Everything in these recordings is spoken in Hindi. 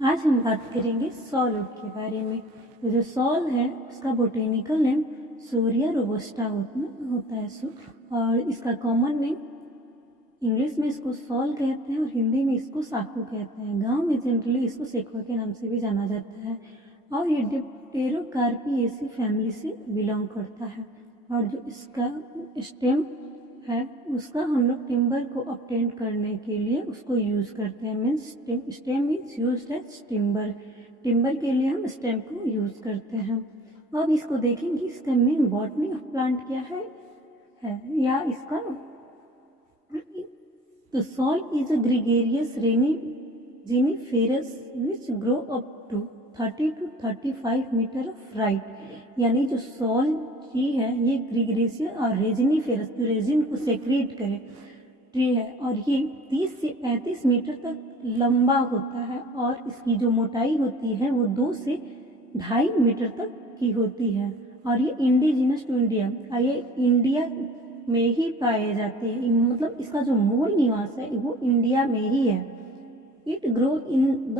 आज हम बात करेंगे सॉलवुड के बारे में। तो जो सॉल है उसका बोटेनिकल नेम सोरिया रोबस्टा होता है और इसका कॉमन नेम इंग्लिश में इसको सॉल कहते हैं और हिंदी में इसको साखू कहते हैं। गांव में जनरली इसको सेखुआ के नाम से भी जाना जाता है और ये डिप्टेरोकार्पिएसी फैमिली से बिलोंग करता है। और जो इसका स्टेम है उसका हम लोग टिम्बर को ऑब्टेन करने के लिए उसको यूज़ करते हैं। Means stem is used as timber के लिए हम स्टेम को यूज़ करते हैं। अब इसको देखेंगे इसका मेन बॉटनी ऑफ प्लांट क्या है या इसका तो sal is a gregarious resiniferous which grow up to 30 to 35 metre of right. यानी जो सॉल ट्री है ये ग्रीगेरियस और रेजिनिफेरस जो रेजिन को सेक्रेट करे ट्री है और ये 30 से 35 मीटर तक लंबा होता है और इसकी जो मोटाई होती है वो 2 से 2.5 मीटर तक की होती है। और ये इंडिजिनस टू इंडिया ये इंडिया में ही पाए जाते हैं। मतलब इसका जो मूल निवास है वो इंडिया में ही है। It grow in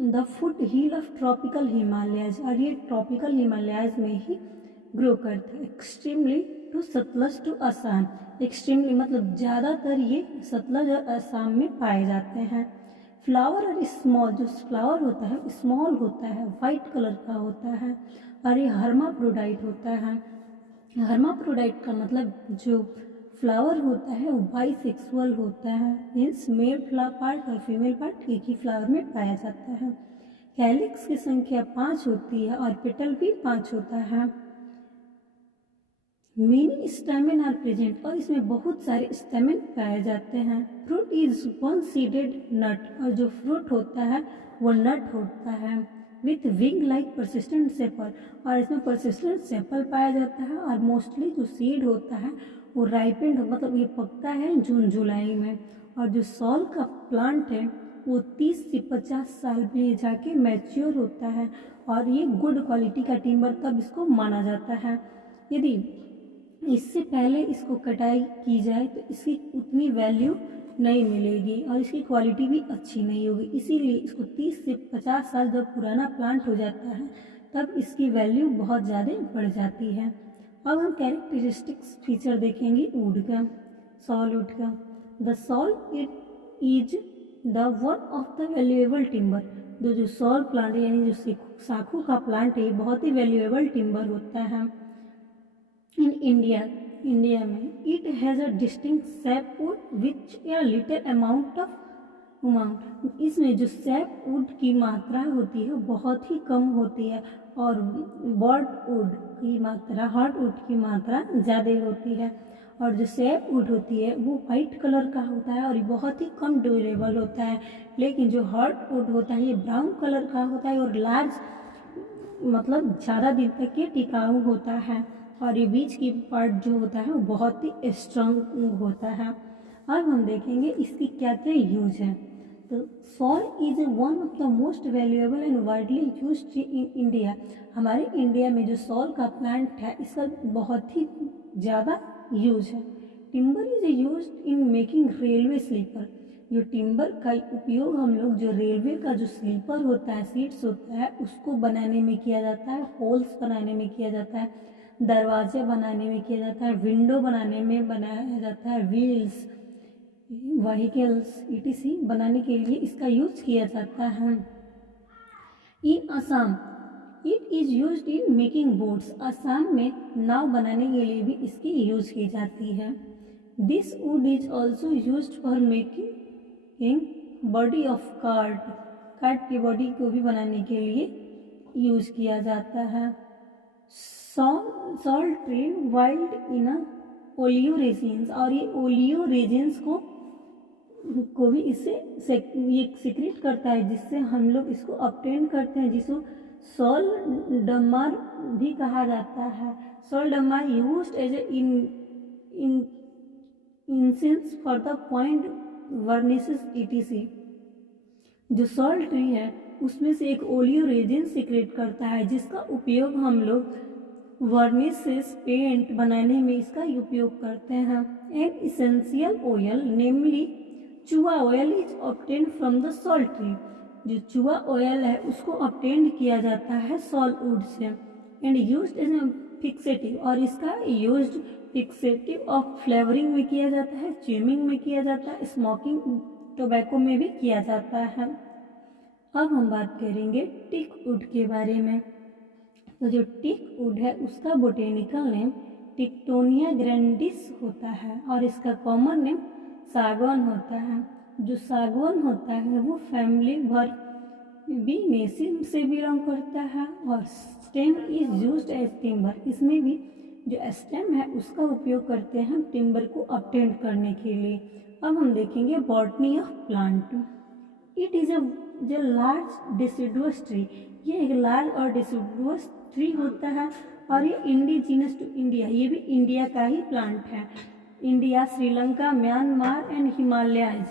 the foot hill of tropical Himalayas और ये ट्रॉपिकल हिमालयाज में ही ग्रो करता है। Extremely to Sutlej to Assam, extremely मतलब ज़्यादातर ये सतलज और असम में पाए जाते हैं। फ्लावर और स्मॉल, जो फ्लावर होता है स्मॉल होता है, वाइट कलर का होता है और ये हर्माफ्रोडाइट होता है। हर्माफ्रोडाइट का मतलब जो फ्लावर होता है वो बाइसेक्सुअल होता है। मीन्स मेल पार्ट और फीमेल पार्ट एक ही फ्लावर में पाया जाता है। कैलिक्स की संख्या 5 होती है और पेटल भी 5 होता है। मेनी स्टेमेन आर प्रेजेंट और इसमें बहुत सारे स्टेमेन पाए जाते हैं। फ्रूट इज वन सीडेड नट और जो फ्रूट होता है वो नट होता है with wing like persistent sepal और इसमें परसिस्टेंट सेपल पाया जाता है। और मोस्टली जो सीड होता है वो राइपेंड मतलब ये पकता है जून जुलाई में। और जो सॉल का प्लांट है वो 30 से 50 साल में जाके मैच्योर होता है और ये गुड क्वालिटी का टिम्बर तब इसको माना जाता है। यदि इससे पहले इसको कटाई की जाए तो इसकी उतनी वैल्यू नहीं मिलेगी और इसकी क्वालिटी भी अच्छी नहीं होगी। इसीलिए इसको 30 से 50 साल जब पुराना प्लांट हो जाता है तब इसकी वैल्यू बहुत ज़्यादा बढ़ जाती है। अब हम कैरेक्टरिस्टिक्स फीचर देखेंगे वुड का, सॉलवुड का। The sal it is the one of the valuable timber. जो सॉल प्लांट यानी जो साखू का प्लांट है बहुत ही वैल्यूएबल टिम्बर होता है। इन इंडिया में it has a distinct sapwood which या लिटिल अमाउंट इसमें जो सैपवुड की मात्रा होती है बहुत ही कम होती है और बर्डवुड की मात्रा हार्डवुड की मात्रा ज़्यादा होती है। और जो सैपवुड होती है वो वाइट कलर का होता है और बहुत ही कम ड्यूरेबल होता है। लेकिन जो हार्डवुड होता है ये ब्राउन कलर का होता है और लार्ज मतलब ज़्यादा दिन तक ये टिकाऊ होता है और ये बीच की पार्ट जो होता है वो बहुत ही स्ट्रांग होता है। अब हम देखेंगे इसकी क्या क्या यूज है। तो sal is one of the most valuable and widely used in India. हमारे इंडिया में जो सॉल का प्लांट है इसका बहुत ही ज़्यादा यूज है। Timber is used in making railway sleeper. जो टिम्बर का उपयोग हम लोग जो रेलवे का जो स्लीपर होता है सीट्स होता है उसको बनाने में किया जाता है, होल्स बनाने में किया जाता है, दरवाजे बनाने में किया जाता है, विंडो बनाने में बनाया जाता है, व्हील्स व्हीकल्स etc बनाने के लिए इसका यूज किया जाता है। In Assam it is used in making boats. Assam में नाव बनाने के लिए भी इसकी यूज की जाती है। This would is also used for making body of cart की बॉडी को भी बनाने के लिए यूज किया जाता है। Salt tree wild in oleo resins और ये ओलियो रेजिन्स को भी इससे ये सिक्रेट करता है जिससे हम लोग इसको ऑब्टेन करते हैं जिसको सॉल डमार भी कहा जाता है। Sal damar used as incense for the point varnishes etc। जो सॉल्ट ट्री है उसमें से एक ओलियो रेजिन सिक्रेट करता है जिसका उपयोग हम लोग वर्निसेस पेंट बनाने में इसका उपयोग करते हैं। एन इसेंशियल ऑयल नेमली चूहा oil is obtain from the salt tree. जो चूहा ऑयल है उसको ऑब्टेन किया जाता है सॉल्टवुड से and used as a fixative, और इसका यूज्ड फिक्सेटिव और फ्लेवरिंग में किया जाता है, च्यूइंग में किया जाता है, स्मोकिंग टोबैको में भी किया जाता है। अब हम बात करेंगे टीक वुड के बारे में। तो जो टीक वुड है उसका बोटेनिकल नेम टिक्टोनिया ग्रैंडिस होता है और इसका कॉमन नेम सागवान होता है। जो सागवान होता है वो फैमिली वर्बेनेसी से बिलोंग करता है और stem is used as timber. इसमें भी जो स्टेम है उसका उपयोग करते हैं टिम्बर को ऑब्टेन करने के लिए। अब हम देखेंगे botany of plant. It is a large deciduous tree, ये एक लार्ज और डिसिडुअस ट्री होता है और ये इंडिजिनस टू इंडिया, ये भी इंडिया का ही प्लांट है। India, Sri Lanka, Myanmar and Himalayas.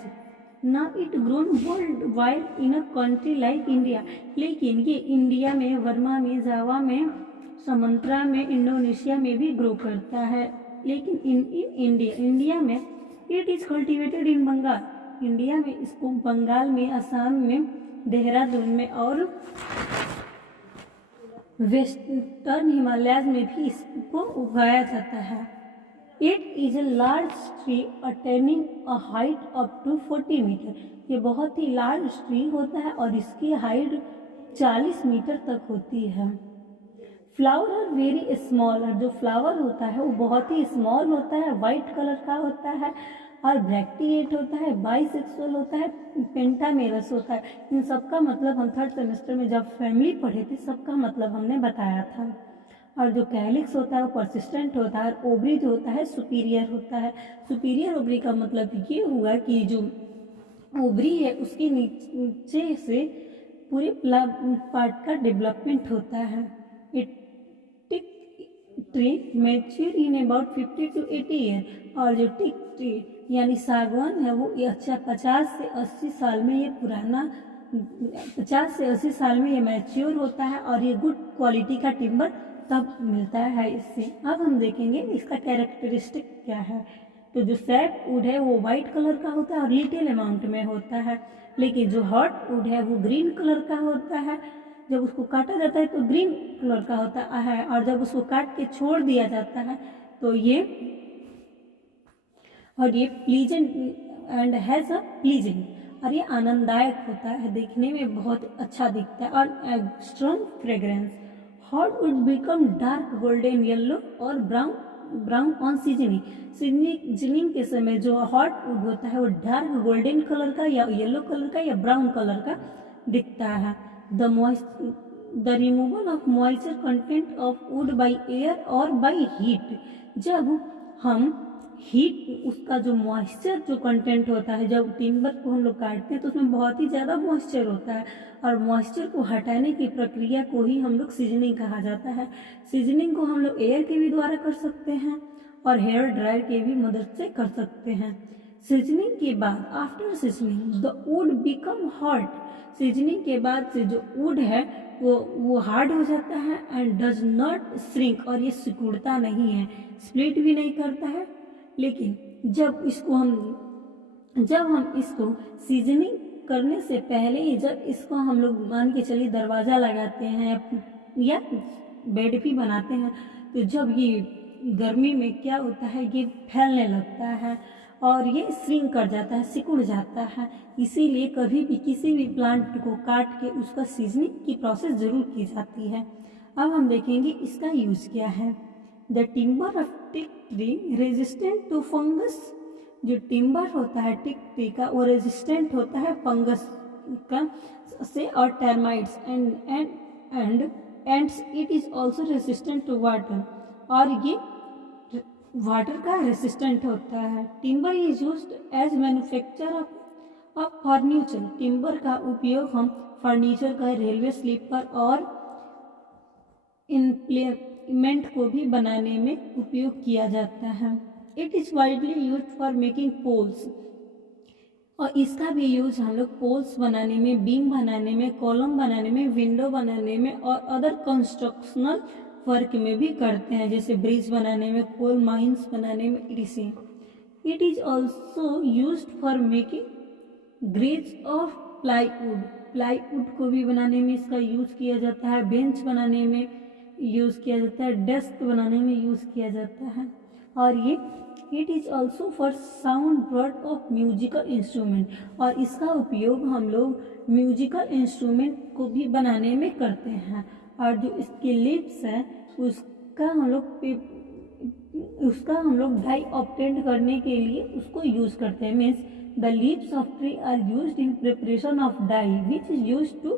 Now it grown world wide in a country like India, लेकिन ये इंडिया में, वर्मा में, जावा में, समंत्रा में, इंडोनेशिया में भी ग्रो करता है। लेकिन इन इंडिया में it is cultivated in Bengal, India में इसको बंगाल में, असम में, देहरादून में और वेस्टर्न हिमालयाज में भी इसको उगाया जाता है। It is a large tree attaining a height up to 40 metre, ये बहुत ही लार्ज ट्री होता है और इसकी हाइट 40 मीटर तक होती है। फ्लावर आर वेरी स्मॉल, और जो फ्लावर होता है वो बहुत ही स्मॉल होता है, वाइट कलर का होता है और ब्रैक्टिएट होता है, बाइसेक्सुअल होता है, पेंटामेरस होता है। इन सबका मतलब हम थर्ड सेमेस्टर में जब फैमिली पढ़े थे सबका मतलब हमने बताया था। और जो कैलिक्स होता है वो परसिस्टेंट होता है और ओवरी जो होता है सुपीरियर होता है। सुपीरियर ओवरी का मतलब ये हुआ कि जो ओवरी है उसके नीचे से पूरे पार्ट का डेवलपमेंट होता है। It tree mature in about 50 to 80 year, और जो टिक ट्री यानी सागवान है वो 50 से 80 साल में ये पुराना 50 से 80 साल में ये मैच्योर होता है और ये गुड क्वालिटी का टिम्बर तब मिलता है इससे। अब हम देखेंगे इसका कैरेक्टरिस्टिक क्या है। तो जो सैप वुड है वो वाइट कलर का होता है और लिटिल अमाउंट में होता है, लेकिन जो हॉट वुड है वो ग्रीन कलर का होता है। जब उसको काटा जाता है तो ग्रीन कलर का होता है और जब उसको काट के छोड़ दिया जाता है तो ये pleasant and has a pleasing, और ये आनंददायक होता है, देखने में बहुत अच्छा दिखता है और strong fragrance. Hot would become dark golden yellow और ब्राउन ऑन सीजनिंग के समय जो हॉट वुड होता है वो डार्क गोल्डन कलर का या येलो कलर का या ब्राउन कलर का दिखता है। The removal of moisture content of would buy air और बाई हीट, जब हम हीट उसका जो मॉइस्चर जो कंटेंट होता है, जब टिम्बर को हम लोग काटते हैं तो उसमें बहुत ही ज़्यादा मॉइस्चर होता है और मॉइस्चर को हटाने की प्रक्रिया को ही हम लोग सीजनिंग कहा जाता है। सीजनिंग को हम लोग एयर के भी द्वारा कर सकते हैं और हेयर ड्रायर के भी मदद से कर सकते हैं। सीजनिंग के बाद after seasoning the wood become hot, seasoning के बाद से जो वुड है वो हार्ड हो जाता है एंड डज नॉट श्रिंक, और ये सिकुड़ता नहीं है, स्प्लिट भी नहीं करता है। लेकिन जब हम इसको सीजनिंग करने से पहले ही, जब इसको हम लोग मान के चलिए दरवाज़ा लगाते हैं या बेड भी बनाते हैं, तो जब ये गर्मी में क्या होता है ये फैलने लगता है और ये श्रिंक कर जाता है, सिकुड़ जाता है। इसीलिए कभी भी किसी भी प्लांट को काट के उसका सीजनिंग की प्रोसेस जरूर की जाती है। अब हम देखेंगे इसका यूज क्या है। The timber of teak tree resistant to fungus, जो टिम्बर होता है टिक ट्री का वो रेजिस्टेंट होता है फंगस का से और termites and ants. It is also resistant to water, और ये वाटर का रेसिस्टेंट होता है। Timber is used as manufacture of furniture, timber का उपयोग हम फर्नीचर का, रेलवे स्लीपर और इम्प्लीमेंट को भी बनाने में उपयोग किया जाता है। It is widely used for making poles, और इसका भी यूज हम लोग पोल्स बनाने में, बीम बनाने में, कॉलम बनाने में, विंडो बनाने में और अदर कंस्ट्रक्शनल वर्क में भी करते हैं, जैसे ब्रिज बनाने में, कोल माइंस बनाने में it is also used for making grills of plywood को भी बनाने में इसका यूज़ किया जाता है, बेंच बनाने में यूज़ किया जाता है, डेस्क बनाने में यूज़ किया जाता है। और ये it is also for sound board of musical instrument, और इसका उपयोग हम लोग म्यूजिकल इंस्ट्रूमेंट को भी बनाने में करते हैं। और जो इसके लिप्स है उसका हम लोग डाई ऑब्टेन करने के लिए उसको यूज़ करते हैं। Means the leaves of tree are used in preparation of dye which is used to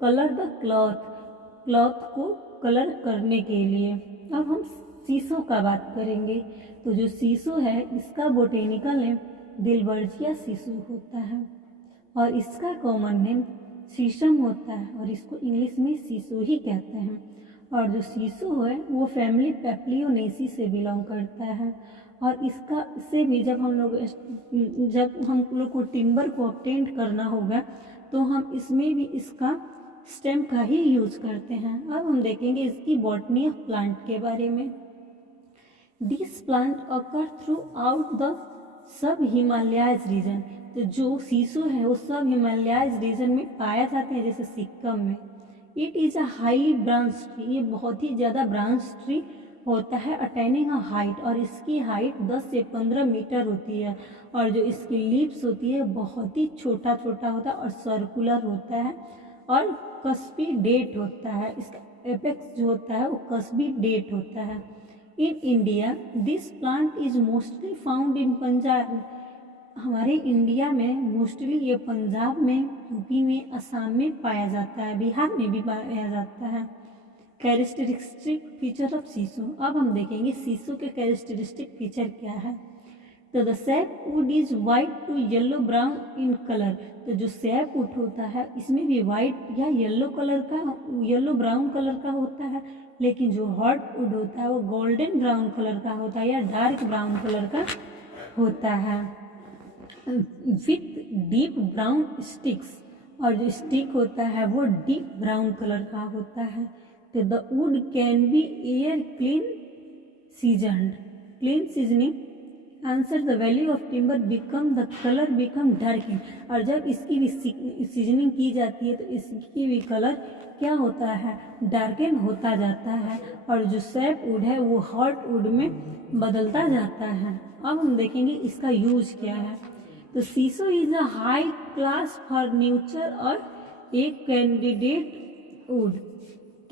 colour the cloth को कलर करने के लिए। अब हम शीशो का बात करेंगे। तो जो शीशो है इसका बोटेनिकल नेम दिलबर्जिया शीशो होता है और इसका कॉमन नेम शीशम होता है और इसको इंग्लिश में शीशो ही कहते हैं। और जो शीशो है वो फैमिली पेप्लियोनेसी से बिलोंग करता है। और इसका से भी जब हम लोग को टिम्बर को ऑब्टेन करना होगा तो हम इसमें भी इसका स्टेम का ही यूज करते हैं। अब हम देखेंगे इसकी बॉटनी ऑफ प्लांट के बारे में। This plant occur throughout the sub Himalayas reason. तो जो शीशो है वो सब हिमालयाज रीजन में पाया जाता है, जैसे सिक्किम में। It is a highly branch tree, ये बहुत ही ज़्यादा ब्रांच ट्री होता है, अटेनिंग अ हाइट, और इसकी हाइट 10 से 15 मीटर होती है। और जो इसकी लीव्स होती है बहुत ही छोटा छोटा होता है और सर्कुलर होता है और कस्बी डेट होता है। इसका एपेक्स जो होता है वो कस्बी डेट होता है। In India this plant is mostly found in Punjab. हमारे इंडिया में मोस्टली ये पंजाब में, यूपी में, असम में पाया जाता है, बिहार में भी पाया जाता है। कैरेक्टरिस्टिक फीचर ऑफ शीशो। अब हम देखेंगे शीशो के कैरेक्टरिस्टिक फीचर क्या है। तो the sap wood is white to yellow brown in colour. तो जो सैप वुड होता है इसमें भी वाइट या येलो ब्राउन कलर का होता है, लेकिन जो हॉट वुड होता है वो गोल्डन ब्राउन कलर का होता है या डार्क ब्राउन कलर का होता है विथ डीप ब्राउन स्टिक्स। और जो स्टिक होता है वो डीप ब्राउन कलर का होता है। तो the wood can be air clean seasoning answer the value of timber become the colour become darking. और जब इसकी भी सीजनिंग की जाती है तो इसकी भी कलर क्या होता है, डार्कन होता जाता है। और जो सैप वुड है वो हॉट वुड में बदलता जाता है। अब हम देखेंगे इसका यूज क्या है। तो शीशो is a high class furniture और एक कैंडिडेट वुड।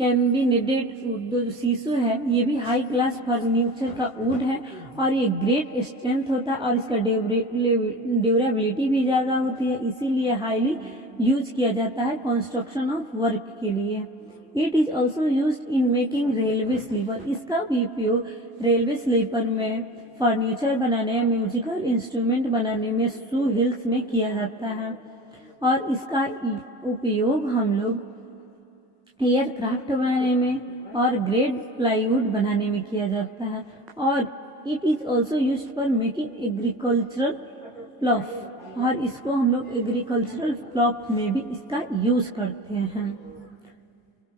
जो शीशो है ये भी हाई क्लास फर्नीचर का वुड है और ये ग्रेट स्ट्रेंथ होता है और इसका ड्यूरेबिलिटी भी ज़्यादा होती है, इसीलिए हाईली यूज किया जाता है कंस्ट्रक्शन ऑफ वर्क के लिए। It is also use in making railway sleeper. इसका भी उपयोग रेलवे स्लीपर में, फर्नीचर बनाने, म्यूजिकल इंस्ट्रूमेंट बनाने में, शू हिल्स में किया जाता है। और इसका उपयोग हम लोग एयरक्राफ्ट बनाने में और ग्रेड प्लाईवुड बनाने में किया जाता है। और it is also use for making agricultural plough, और इसको हम लोग एग्रीकल्चरल प्लॉफ में भी इसका यूज़ करते हैं।